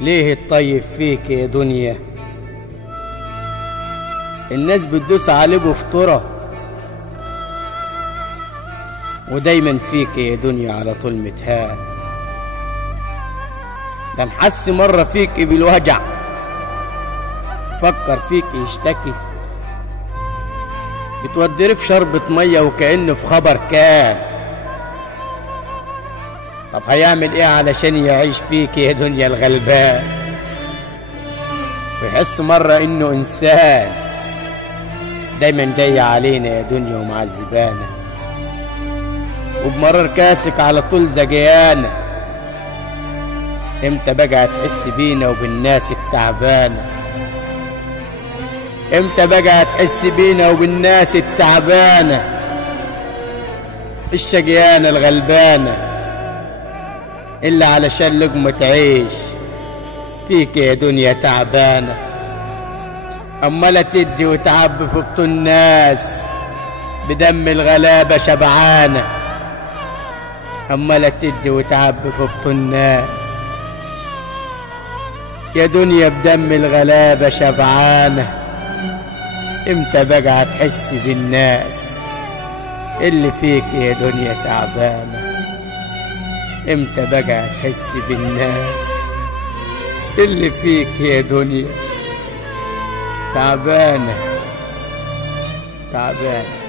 ليه الطيب فيك يا دنيا؟ الناس بتدوس عليك بفطرة، ودايما فيك يا دنيا على طول متهان. ده نحس مرة فيك بالوجع، فكر فيك يشتكي، بتودري في شربة مية وكأنه في خبر كان. طب هيعمل ايه علشان يعيش فيك يا دنيا الغلبان، ويحس مرة انه انسان دايما جاي علينا يا دنيا ومعذبانا، وبمرر كاسك على طول زجيانا. امتى بقى هتحس بينا وبالناس التعبانة؟ امتى بقى هتحس بينا وبالناس التعبانة الشجيانة الغلبانة اللي علشان لقمة تعيش فيك يا دنيا تعبانة؟ أمالة تدي وتعبي في بطون الناس بدم الغلابة شبعانة. أمالة تدي وتعبي في بطون الناس يا دنيا بدم الغلابة شبعانة. امتى بقى هتحس بالناس اللي فيك يا دنيا تعبانة؟ امتى بقى هتحس بالناس اللي فيك يا دنيا تعبانة تعبانة؟